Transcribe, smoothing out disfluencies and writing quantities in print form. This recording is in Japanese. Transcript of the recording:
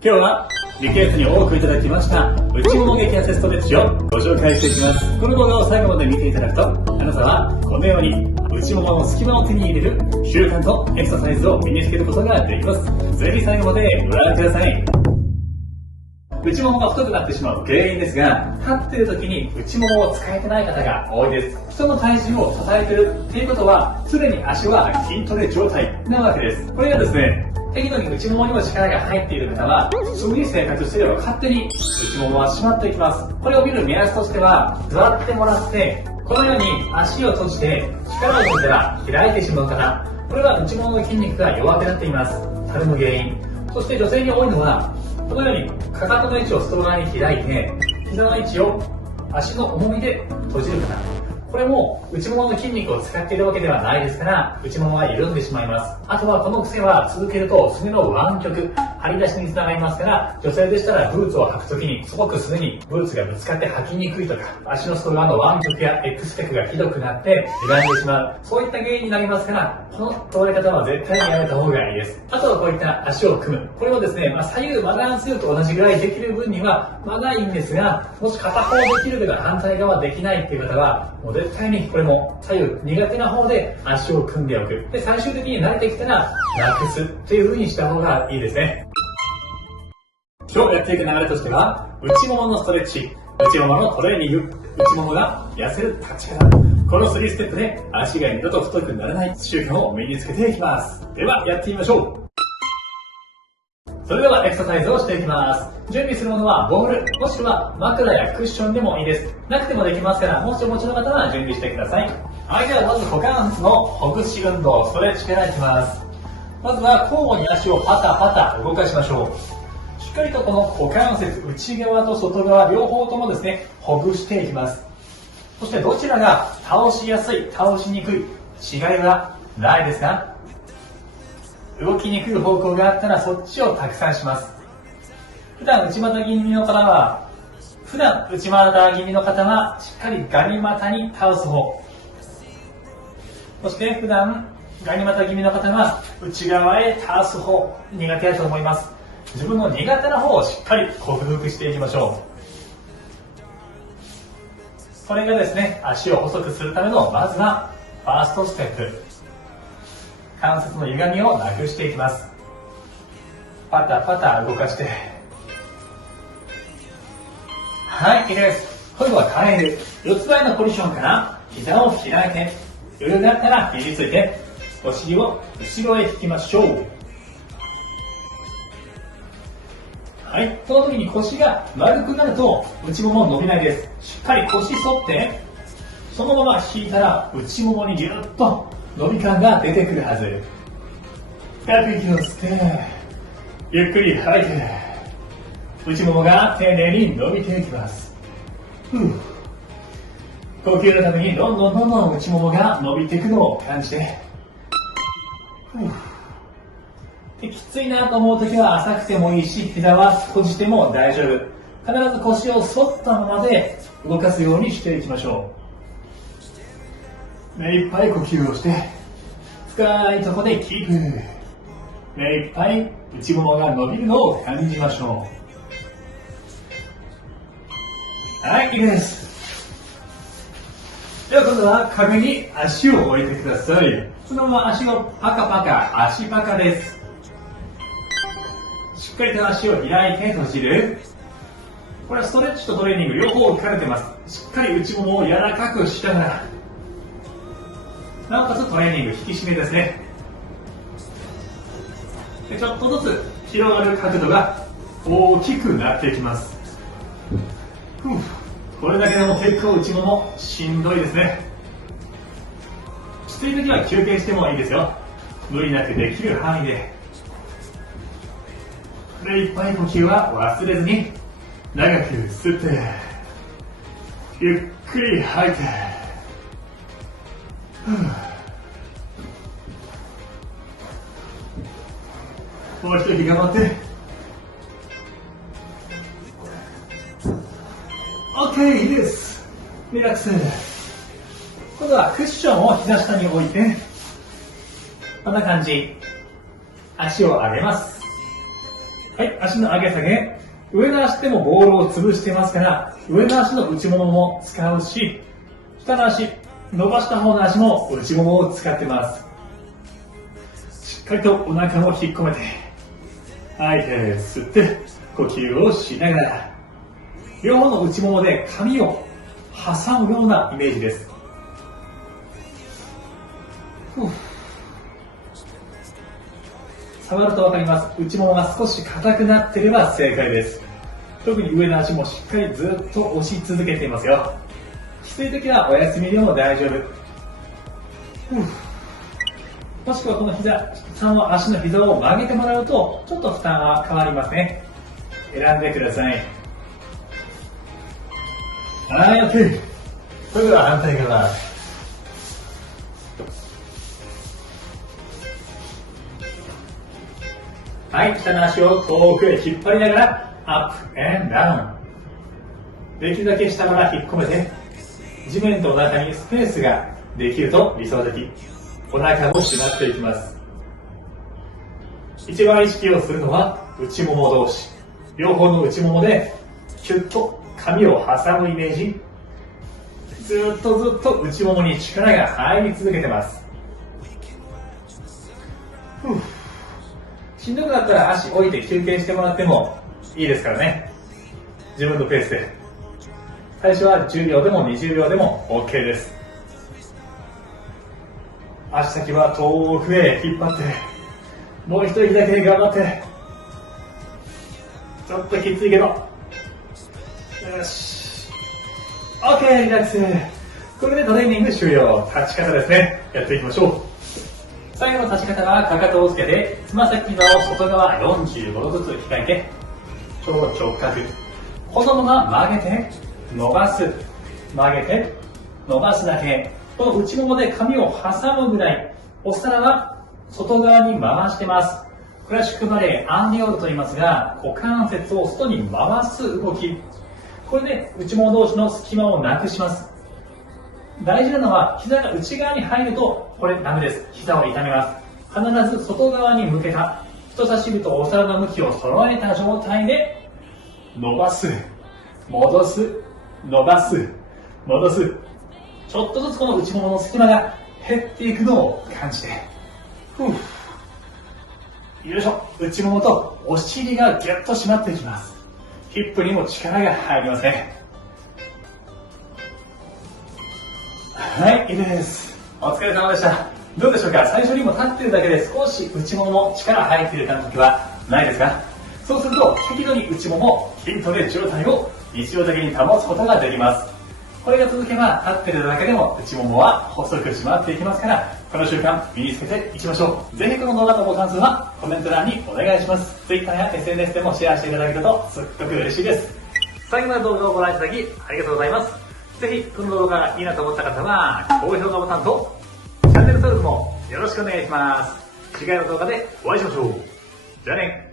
今日はリクエストに多くいただきました内もも激痩せストレッチをご紹介していきます。この動画を最後まで見ていただくと、あなたはこのように内ももの隙間を手に入れる習慣とエクササイズを身につけることができます。ぜひ最後までご覧ください。内ももが太くなってしまう原因ですが、立っている時に内ももを使えてない方が多いです。人の体重を支えているっていうことは、常に足は筋トレ状態なわけです。これがですね、適度に内ももにも力が入っている方は、普通に生活していれば勝手に内ももは締まっていきます。これを見る目安としては、座ってもらって、このように足を閉じて力を入れたら開いてしまう方、これは内ももの筋肉が弱くなっています。たるむ原因。そして女性に多いのは、このようにかかとの位置を外側に開いて、膝の位置を足の重みで閉じる方。これも内ももの筋肉を使っているわけではないですから、内ももは緩んでしまいます。あとはこの癖は続けるとすねの湾曲、張り出しにつながりますから、女性でしたらブーツを履くときにすごくすねにブーツがぶつかって履きにくいとか、足の外側の湾曲や X テクがひどくなって歪んでしまう。そういった原因になりますから、この通り方は絶対にやめた方がいいです。あとはこういった足を組む。これをですね、左右バランスよく同じぐらいできる分にはないんですが、もし片方できるけど反対側できないっていう方は、もう絶対にこれも左右苦手な方で足を組んでおく。で、最終的に慣れてきたらなくすっていう風にした方がいいですね。今日やっていく流れとしては、内もものストレッチ、内もものトレーニング、内ももが痩せる立ち方。この3ステップで足が二度と太くならない習慣を身につけていきます。ではやってみましょう。それではエクササイズをしていきます。準備するものはボール、もしくは枕やクッションでもいいです。なくてもできますから、もしお持ちの方は準備してください。はい、ではまず股関節のほぐし運動、ストレッチからいきます。まずは交互に足をパタパタ動かしましょう。しっかりとこの股関節、内側と外側両方ともですね、ほぐしていきます。そしてどちらが倒しやすい、倒しにくい、違いはないですか？動きにくい方向があったらそっちをたくさんします。普段内股気味の方はしっかりガニ股に倒す方。そして普段ガニ股気味の方は内側へ倒す方、苦手だと思います。自分の苦手な方をしっかり克服していきましょう。これがですね、足を細くするためのまずはファーストステップ。関節の歪みをなくしていきます。パタパタ動かして、はい、いいです。今度はカエル。四つ倍のポジションから膝を開いて、余裕があったら肘ついてお尻を後ろへ引きましょう。はい、その時に腰が丸くなると内もも伸びないです。しっかり腰反ってそのまま引いたら内ももにぎゅっと伸び感が出てくるはず。深く息を吸ってゆっくり吐いて、内ももが丁寧に伸びていきます。呼吸のためにどんどん内ももが伸びていくのを感じて、できついなと思うときは浅くてもいいし、膝は閉じても大丈夫。必ず腰を反ったままで動かすようにしていきましょう。目いっぱい呼吸をして深いところでキープ。目いっぱい内ももが伸びるのを感じましょう。はい、いいです。では今度は壁に足を置いてください。そのまま足をパカパカ、足パカです。しっかりと足を開いて閉じる。これはストレッチとトレーニング両方置かれてます。しっかり内ももを柔らかくしながら、なおかつトレーニング引き締めですね。でちょっとずつ広がる角度が大きくなっていきます。これだけでも結構内ももしんどいですね。きつい時は休憩してもいいですよ。無理なくできる範囲で。目いっぱい呼吸は忘れずに長く吸ってゆっくり吐いて、もう一息頑張って。 OK いいです。リラックス。今度はクッションを膝下に置いてこんな感じ、足を上げます。はい、足の上げ下げ。上の足でもボールを潰してますから、上の足の内ももも使うし、下の足、伸ばした方の足も内ももを使ってます。しっかりとお腹を引っ込めて、吐いて吸って呼吸をしながら、両方の内ももで髪を挟むようなイメージです。触ると分かります。内ももが少し硬くなっていれば正解です。特に上の足もしっかりずっと押し続けていますよ。きつい時はお休みでも大丈夫。もしくはこの下の足の膝を曲げてもらうとちょっと負担は変わりますね。選んでください。はい、OK。それでは反対側。はい、下の足を遠くへ引っ張りながらアップ&ダウン。できるだけ下から引っ込めて、地面とお腹にスペースができると理想的。お腹も締まっていきます。一番意識をするのは内もも同士。両方の内ももでキュッと髪を挟むイメージ。ずっと内ももに力が入り続けてます。しんどくなったら足置いて休憩してもらってもいいですからね。自分のペースで。最初は10秒でも20秒でも OK です。足先は遠くへ引っ張って、もう一息だけ頑張って。ちょっときついけど。よし。OK、リラックス。これでトレーニング終了。立ち方ですね。やっていきましょう。最後の立ち方はかかとをつけて、つま先の外側45度ずつ開いて、超直角。このまま曲げて、伸ばす。曲げて、伸ばすだけ。この内ももで髪を挟むぐらい。お皿は外側に回してます。クラシックバレエ、アンディオールと言いますが、股関節を外に回す動き。これで内もも同士の隙間をなくします。大事なのは膝が内側に入るとこれダメです。膝を痛めます。必ず外側に向けた人差し指とお皿の向きを揃えた状態で伸ばす、戻す、伸ばす、戻す。ちょっとずつこの内ももの隙間が減っていくのを感じて、よいしょ。内ももとお尻がギュッと締まっていきます。ヒップにも力が入りますね。はい、いいです。お疲れ様でした。どうでしょうか。最初にも立っているだけで少し内もも力入っている感覚はないですか。そうすると適度に内もも筋トレ状態を日常的に保つことができます。これが続けば立っているだけでも内ももは細く締まっていきますから、この習慣身につけていきましょう。ぜひこの動画のご感想はコメント欄にお願いします。Twitter や SNS でもシェアしていただけるとすっごく嬉しいです。最後まで動画をご覧いただきありがとうございます。ぜひこの動画がいいなと思った方は高評価ボタンとチャンネル登録もよろしくお願いします。次回の動画でお会いしましょう。じゃあね。